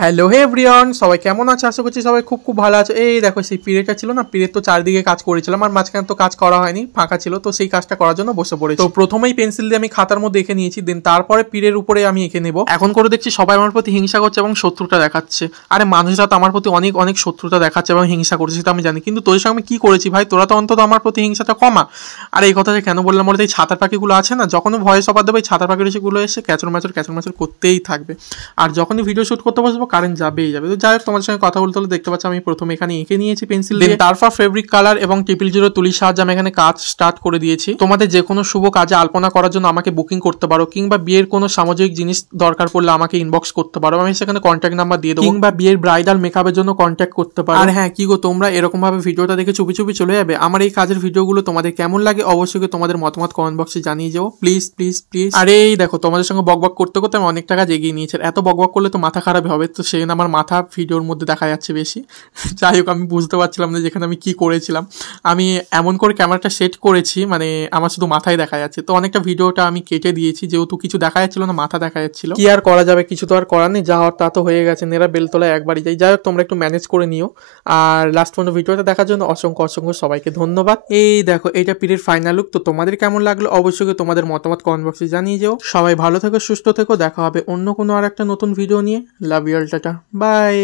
Hello হে everyone, সবাই কেমন আছে? আশা করছি সবাই খুব খুব ভালো আছে। এই দেখো, সেই পিরিয়ডটা ছিল না, পিরিয়ড তো চারদিকে কাজ করেছিলাম আর মাঝখানে তো কাজ করা হয়নি, ফাঁকা ছিল, তো সেই কাজটা করার জন্য বসে পড়েছি। তো প্রথমেই পেন্সিল দিয়ে আমি খাতার মধ্যে এঁকে নিয়েছি, দেন তারপরে পিরিয়ডের উপরে আমি এঁকে নেব। এখন করে দেখছি সবাই আমার প্রতি হিংসা করছে এবং শত্রুতা দেখাচ্ছে। আরে মানুষরা তো আমার প্রতি অনেক অনেক শত্রুতা দেখাচ্ছে এবং হিংসা করছে, সেটা আমি জানি, কিন্তু তোদের সঙ্গে আমি কি করেছি ভাই? তোরা তো অন্তত আমার প্রতি হিংসাটা কমা। আর এই কথাটা কেন বললাম বলতে, এই ছাতার পাখিগুলো আছে না, যখনই ভয়েস অফার দেবো এই ছাতার পাখিগুলো এসে ক্যাচর ম্যাচর করতেই থাকবে। আর যখনই ভিডিও শুট করতে বসবো কারেন্ট যাবেই যাবে। তো যাই হোক, তোমাদের সঙ্গে কথা বলতে হলে দেখতে পাচ্ছি আমি প্রথমে এখানে এঁকে নিয়েছি পেন্সিল দিয়ে, তারপর ফেব্রিক কালার এবং 000 তুলির সাহায্যে আমি এখানে কাজ স্টার্ট করে দিয়েছি। তোমাদের যে কোনো শুভ কাজে আলপনা করার জন্য আমাকে বুকিং করতে পারো, কিংবা বিয়ের কোনো সামাজিক জিনিস দরকার পড়লে আমাকে ইনবক্স করতে পারো, আমি সেখানে কন্ট্যাক্ট নাম্বার দিয়ে দেবো, কিংবা বিয়ের ব্রাইডাল মেকআপের জন্য কন্ট্যাক্ট করতে পারো। আর হ্যাঁ, কি গো, তোমরা এরকম ভাবে ভিডিওটা দেখে চুপি চুপি চলে যাবে? আমার এই কাজের ভিডিওগুলো তোমাদের কেমন লাগে অবশ্যই তোমাদের মতামত কমেন্ট বক্সে জানিয়ে যাও, প্লিজ প্লিজ প্লিজ। আরে এই দেখো, তোমাদের সঙ্গে বকবক করতে করতে আমি অনেকটা কাজ এগিয়ে নিয়েছি। এত বকবক করলে তো মাথা খারাপ হবে, তো সেই আমার মাথা ভিডিওর মধ্যে দেখা যাচ্ছে বেশি। যাই হোক, আমি বুঝতে পারছিলাম না যেখানে আমি কি করেছিলাম। আমি এমন করে ক্যামেরাটা সেট করেছি, মানে আমার শুধু মাথায় দেখা যাচ্ছে। তো অনেকটা ভিডিওটা আমি কেটে দিয়েছি, যেহেতু কিছু দেখা যাচ্ছিল না, মাথা দেখা যাচ্ছিল। কি আর করা যাবে, কিছু তো আর করার নেই, যা হওয়ার তা তো হয়ে গেছে। নেরা বেলতলায় একবারই যাই। যাই হোক, তোমরা একটু ম্যানেজ করে নিও। আর লাস্ট পর্যন্ত ভিডিওটা দেখার জন্য অসংখ্য অসংখ্য সবাইকে ধন্যবাদ। এই দেখো, এইটা পিরিয়ড ফাইনাল লুক। তো তোমাদের কেমন লাগলো অবশ্যই তোমাদের মতামত কমেন্ট বক্সে জানিয়ে যাও। সবাই ভালো থেকো, সুস্থ থেকো, দেখা হবে অন্য কোনো আর একটা নতুন ভিডিও নিয়ে। লাভ ইউ অল, টাটা, বাই।